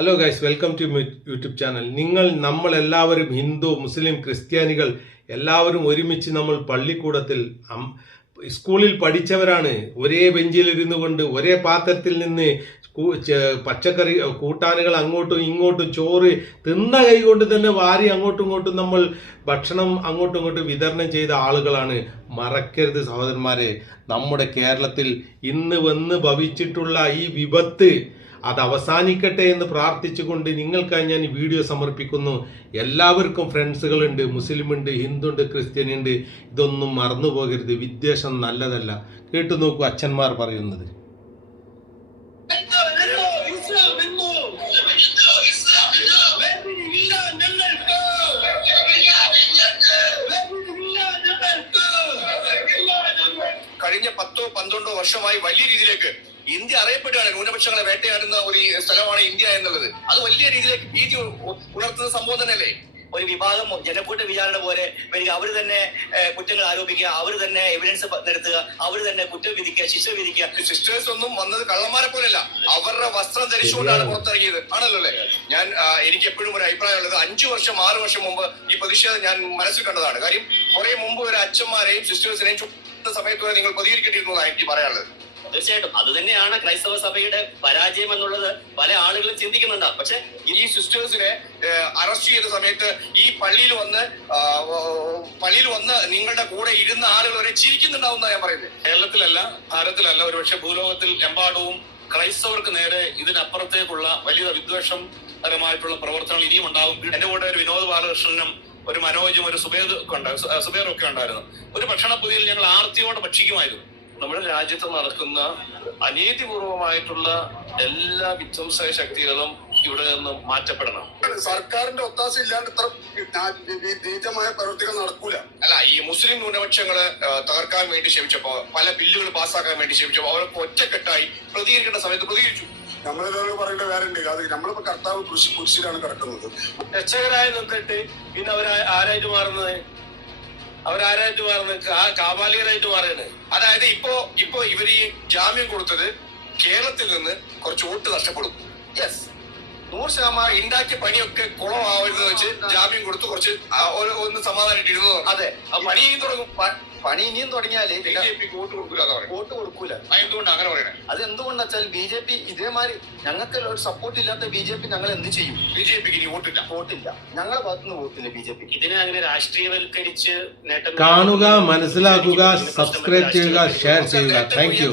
Hello guys, welcome to YouTube channel. നമ്മളെല്ലാവരും Hindu, മുസ്ലിം, ക്രിസ്ത്യാനികൾ എല്ലാവരും ഒരുമിച്ച് നമ്മൾ പള്ളിക്കൂടത്തിൽ സ്കൂളിൽ പഠിച്ചവരാണ്. ഒരേ ബെഞ്ചിലിരുന്നു കൊണ്ട് ഒരേ പാത്രത്തിൽ നിന്ന് പച്ചക്കറി കൂട്ടാനുകൾ അങ്ങോട്ടും ഇങ്ങോട്ടും ചോറ് തിന്ന കൈ കൊണ്ട് തന്നെ വാരി അങ്ങോട്ടും ഇങ്ങോട്ടും നമ്മൾ ഭക്ഷണം അങ്ങോട്ടും ഇങ്ങോട്ടും വിതരണം ചെയ്ത ആളുകളാണ്. മറക്കരുത് സഹോദരന്മാരെ, നമ്മുടെ കേരളത്തിൽ ഇന്ന് വന്ന് ഭവിച്ചിട്ടുള്ള ഈ വിപത്ത് അത് അവസാനിക്കട്ടെ എന്ന് പ്രാർത്ഥിച്ചുകൊണ്ട് നിങ്ങൾക്കായി ഞാൻ ഈ വീഡിയോ സമർപ്പിക്കുന്നു. എല്ലാവർക്കും ഫ്രണ്ട്സുകളുണ്ട്, മുസ്ലിമുണ്ട്, ഹിന്ദുണ്ട്, ക്രിസ്ത്യനുണ്ട്. ഇതൊന്നും മറന്നു പോകരുത്. വിദ്വേഷം നല്ലതല്ല. കേട്ടു നോക്കൂ അച്ഛന്മാർ പറയുന്നത്. കഴിഞ്ഞ 10-12 വർഷമായി വലിയ രീതിയിലേക്ക് ഇന്ത്യ അറിയപ്പെടുകയാണ്. ന്യൂനപക്ഷങ്ങളെ വേട്ടയാടുന്ന ഒരു സ്ഥലമാണ് ഇന്ത്യ എന്നുള്ളത്. അത് വലിയ രീതിയിലേക്ക് ഭീതി ഉണർത്തുന്ന സംഭവം തന്നെയല്ലേ? ഒരു വിഭാഗം ജനക്കൂട്ട വിചാരണ പോലെ അവർ തന്നെ കുറ്റങ്ങൾ ആരോപിക്കുക, അവർ തന്നെ എവിഡൻസ് നിരത്തുക, അവർ തന്നെ കുറ്റം വിധിക്കുക, ശിക്ഷ വിധിക്കുക. സിസ്റ്റേഴ്സ് ഒന്നും വന്നത് കള്ളന്മാരെ പോലെയല്ല, അവരുടെ വസ്ത്രം ധരിച്ചുകൊണ്ടാണ് പുറത്തിറങ്ങിയത് ആണല്ലോ അല്ലേ? എനിക്ക് എപ്പോഴും ഒരു അഭിപ്രായമുള്ളത്, 5 വർഷം 6 വർഷം മുമ്പ് ഈ പ്രതിഷേധം ഞാൻ മനസ്സിൽ കണ്ടതാണ്. കാര്യം കുറെ മുമ്പ് ഒരു അച്ഛന്മാരെയും സിസ്റ്റേഴ്സിനെയും സമയത്ത് വരെ നിങ്ങൾ പ്രതികരിക്കേണ്ടിയിരുന്നതാണ് എനിക്ക് പറയാനുള്ളത്. തീർച്ചയായിട്ടും അത് തന്നെയാണ് ക്രൈസ്തവ സഭയുടെ പരാജയം എന്നുള്ളത് പല ആളുകളും ചിന്തിക്കുന്നുണ്ടാവും. പക്ഷെ ഈ സിസ്റ്റേഴ്സിനെ അറസ്റ്റ് ചെയ്ത സമയത്ത് ഈ പള്ളിയിൽ വന്ന് നിങ്ങളുടെ കൂടെ ഇരുന്ന ആളുകൾ വരെ ചിരിക്കുന്നുണ്ടാവും ഞാൻ പറയുന്നത്. കേരളത്തിലല്ല, ഭാരതത്തിലല്ല, ഒരുപക്ഷെ ഭൂലോകത്തിൽ എമ്പാടവും ക്രൈസ്തവർക്ക് നേരെ ഇതിനപ്പുറത്തേക്കുള്ള വലിയ വിദ്വേഷപരമായിട്ടുള്ള പ്രവർത്തനങ്ങൾ ഇനിയും ഉണ്ടാകും. എന്റെ കൂടെ ഒരു വിനോദ് ബാലകൃഷ്ണനും ഒരു മനോജും ഒരു സുബേറും ഒക്കെ ഉണ്ടായിരുന്നു. ഒരു ഭക്ഷണപ്പൊതിയിൽ ഞങ്ങൾ ആർത്തിയോടെ ഭക്ഷിക്കുമായിരുന്നു. നമ്മുടെ രാജ്യത്ത് നടക്കുന്ന അനീതിപൂർവമായിട്ടുള്ള എല്ലാ വിധ്വംസക ശക്തികളും ഇവിടെ നിന്ന് മാറ്റപ്പെടണം. സർക്കാരിന്റെ ഒത്താശ ഇല്ലാണ്ട് ഇത്ര നീചമായ പ്രവൃത്തികൾ നടക്കൂല. അല്ല, ഈ മുസ്ലിം ന്യൂനപക്ഷങ്ങള് തകർക്കാൻ വേണ്ടി ശ്രമിച്ചപ്പോ, പല ബില്ലുകൾ പാസ്സാക്കാൻ വേണ്ടി ശ്രമിച്ചപ്പോ അവർക്ക് ഒറ്റക്കെട്ടായി പ്രതികരിക്കേണ്ട സമയത്ത് പ്രതികരിച്ചു. നമ്മളിതോട് പറയേണ്ട കാര്യമുണ്ട്. അത് നമ്മളിപ്പോ കർത്താവ് കുരിശിലാണ് കിടക്കുന്നത്. രക്ഷകരായി നിന്നിട്ട് പിന്നെ അവരാരായിട്ട് മാറുന്നത് കാപാലികരായിട്ട് മാറുന്നത്. അതായത് ഇപ്പോ ഇവര് ഈ ജാമ്യം കൊടുത്തത് കേരളത്തിൽ നിന്ന് കുറച്ച് വോട്ട് നഷ്ടപ്പെടും. യെസ്, 100% ഉണ്ടാക്കിയ പണിയൊക്കെ കുളമാവരുതെന്ന് വെച്ച് ജാമ്യം കൊടുത്ത് കുറച്ച് ഒന്ന് സമാധാനമായിട്ട് ഇരുന്നു. അതെ, പണി ഇനിയും തുടങ്ങും. പണി ഇനിയും തുടങ്ങിയാല് BJP വോട്ട് കൊടുക്കൂല. എന്തുകൊണ്ട് അങ്ങനെ പറയണേ? അത് എന്തുകൊണ്ടെന്ന് വെച്ചാൽ BJP ഇതേമാതിരി ഞങ്ങൾക്ക് ഒരു സപ്പോർട്ട് ഇല്ലാത്ത BJP ഞങ്ങൾ എന്ത് ചെയ്യും? BJPക്ക് ഇനി വോട്ടില്ല. ഞങ്ങളുടെ ഭാഗത്തുനിന്ന് വോട്ടില്ല BJP. ഇതിനെ അങ്ങനെ രാഷ്ട്രീയവൽക്കരിച്ച് കാണുക, മനസ്സിലാക്കുക, സബ്സ്ക്രൈബ് ചെയ്യുക, ഷെയർ ചെയ്യുക. Thank you.